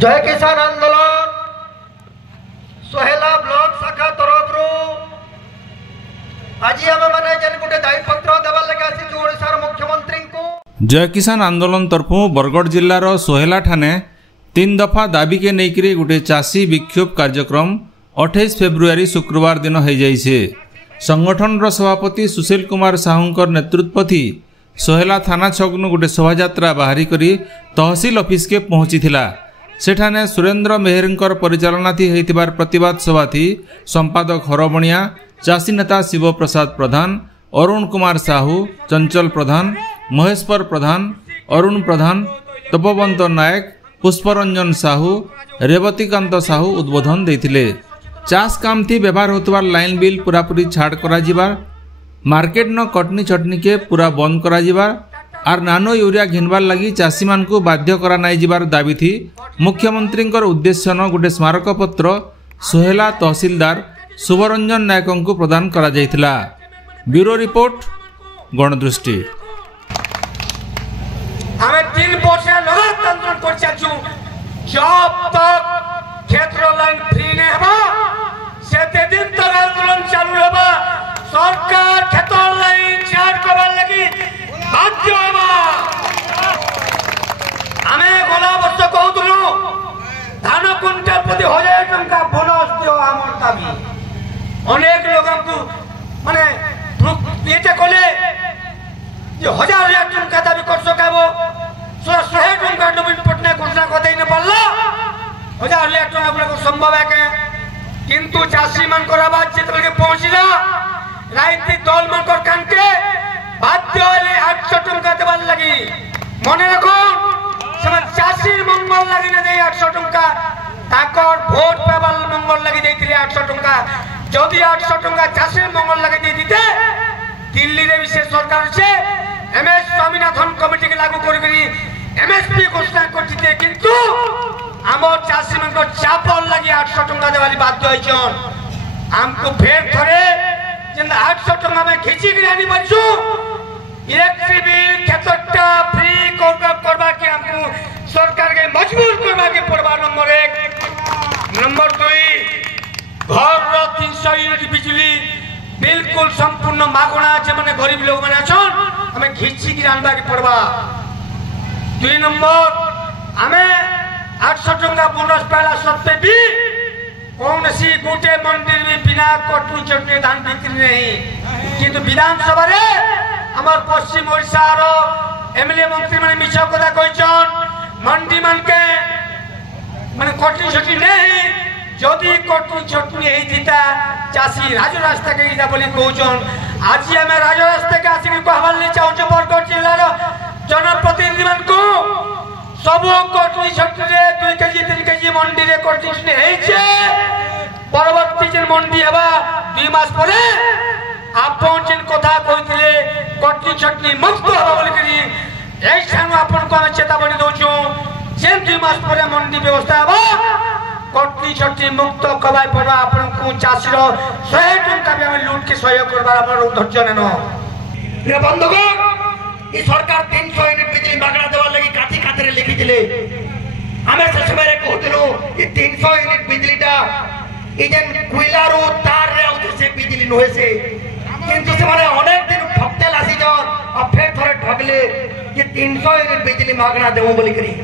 जय किसान आंदोलन सोहेला ब्लॉक शाखा तरफ आज आम मैंने गोटे दायीपत्र देवार लगे आसी ओडिशार मुख्यमंत्री को जय किसान आंदोलन तरफ बरगढ़ जिलार सोहेला ठाने 3 दफा दाबी के लेकर गोटे चाषी विक्षोभ कार्यक्रम 28 फेब्रुआरी शुक्रवार दिन हो जाइए। संगठन सभापति सुशील कुमार साहू नेतृत्व थी सोहेला थाना छकनु गोटे शोभायात्रा बाहरी करी तहसील ऑफिस के पहुंची थिला। सेठाने सुरेंद्र मेहर परिचालना थी होइतिबार प्रतिवाद सभा थी संपादक हरबणिया, चाषी नेता शिव प्रसाद प्रधान, अरुण कुमार साहू, चंचल प्रधान, महेश्वर प्रधान, अरुण प्रधान, तपवंत नायक, पुष्परंजन साहू, रेवतीकांत साहू उद्बोधन देथिले। चाष काम थी व्यवहार होतबार लाइन बिल पूरापूरी छाड़ करा जिबार, मार्केट न कटनी चटनी के पूरा बंद करा जिबार आर नानो यूरिया घिनबार लगी चाषी मान को बाध्य करा नाई जिबार दाबी थी मुख्यमंत्री उद्देश्य न गोटे स्मारक पत्र सोहेला तहसीलदार शुभरंजन नायक को प्रदान करा जायथिला। Bureau report गणदृष्टि। हमें 3 वर्ष लगातार आंदोलन कर चाचू जब तक क्षेत्र लाइन फ्री ने हेबा सेते दिन तक आंदोलन चालू हेबा। सरकार क्षेत्र लाइन छाड़ करबा लगी बाध्य हेबा। हमें गला वर्ष कहतलु धान क्विंटल प्रति 1000 टंका बोनस दियो हमर दाबी। अनेक लोगन को माने ये कोले जे 1000 टंका दाबी कर सकाबो 100 टंका नवीन पटनायक घोषणा कर देने पड़ला 1000 टंका को संभव है के किंतु चाषी मन को आवाज चित्र के पहुंचला राजनीतिक दल मन को कांके बाध्य होले 800 टंका देवार लगी। मने रखो समान चाषी मंगल लगी न दे 800 टंका ताकर भोट पेबार मंगल लगी देथिले 800 टंका जदि 800 टंका चाषी मंगल लगी दे दिते दिल्ली रे विशेष सरकार से एमएस स्वामीनाथन कमिटी के लागू करी एमएसपी घोषणा करते किंतु आमर चाषी मन को चापल लगी 800 टंका देवाली बाध्य होइछन। हमको फेर थरे जेन 800 टंका में खिची के आनी बचू इलेक्ट्रिक बिल खेतटा फ्री करबा के हमको सरकार के मजबूर करबा के पड़बा। नंबर 1 नंबर 2 घर रो 300 यूनिट बिजली बिल्कुल संपूर्ण मागणा जे माने गरीब लोग माने छन हमें खिची के आनबा के पड़बा। 2 नंबर हमें 800 टंका बोनस पाला सत्ते भी कौन सी गोटे मंदिर में बिना कटनी चटनी धान बिक्री नहीं किंतु विधानसभा रे हमार पश्चिम ओडिशा रो एमएलए मंत्री माने मिछ कथा कहिछन मंडी मान के माने कटनी चटनी नहीं जदि कटनी चटनी हेई दिता चासी राज रास्ता के इदा बोली कहछन। आज हमें राज रास्ता के आसी को हवाल ले चाहू जे बरगढ़ जिल्ला रो जनप्रतिनिधि मान को सब कटनी चटनी रे 2 केजी 3 केजी मंडी रे कटनी चटनी हेई छे परवर्ती जे मंडी हेबा 2 मास परे आपन जिन कथा कहिथिले कटनी चटनी मुक्त होबा बोली करी एई ठानु आपन को चेतावनी दोछु जे 2 मास परे मंडी व्यवस्था हेबा कटनी चटनी मुक्त कबाय पड़वा आपन को चासी रो 100 टंका भी हम लूट के सहयोग करबा हमर धैर्य नेनो। रे बंधुगण ई सरकार 300 यूनिट बिजली मागणा देवा लगी काठी खातिर लिखि दिले हमें से समय रे कहतलु ई 300 यूनिट बिजलीटा ई जेन कोइलारो तार रे आउते से बिजली नहे से किंतु से माने अनेक दिन ठकते लासी जन आ फेर थरे ठगले ये 300 यूनिट बिजली मागणा देबो बोली करी।